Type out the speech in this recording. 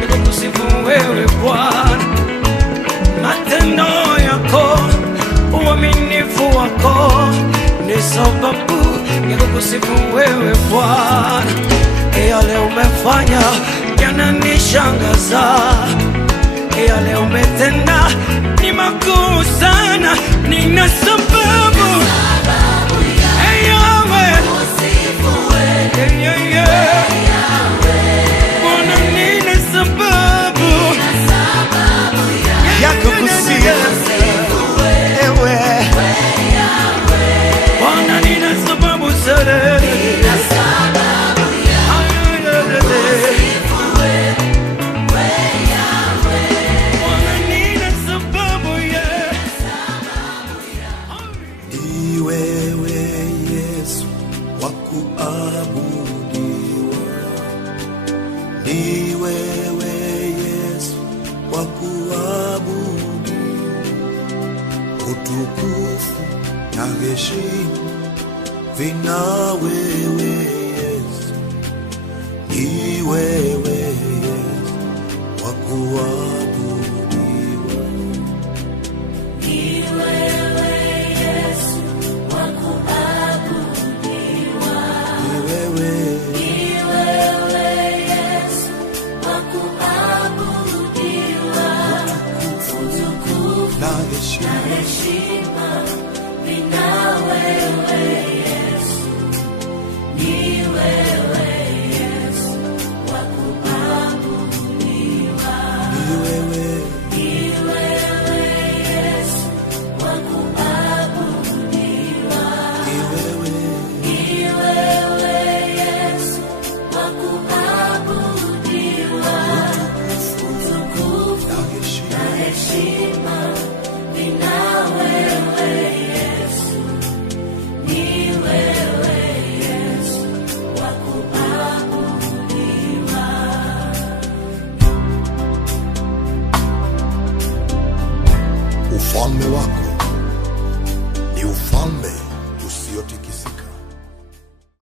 nikusifu wewe Bwana. Matendo yako, uaminifu wako ni sababu nikusifu wewe Bwana. Yale umefanya yananishangaza, yale umetenda ni makuu sana. Nina sababu Yahweh, Bwana, nina sababu ya kukusifu ewe Bwana, nina sababu sana. Ni wewe Yesu wa kuabudu, utukufu na heshima vina wewe Yesu. Ni wewe Yesu wa kuabudiwa, ni wewe Yesu wa kuabudiwa, ni wewe heshima vina wewe Yesu. Ni wewe Yesu wa kuabudiwa, ni wewe Yesu wa kuabudiwa, ni wewe Yesu wa kuabudiwa, utukufu na heshima vina wewe Yesu. Ni wewe Yesu wa kuabudiwa. Ufalme wako ni ufalme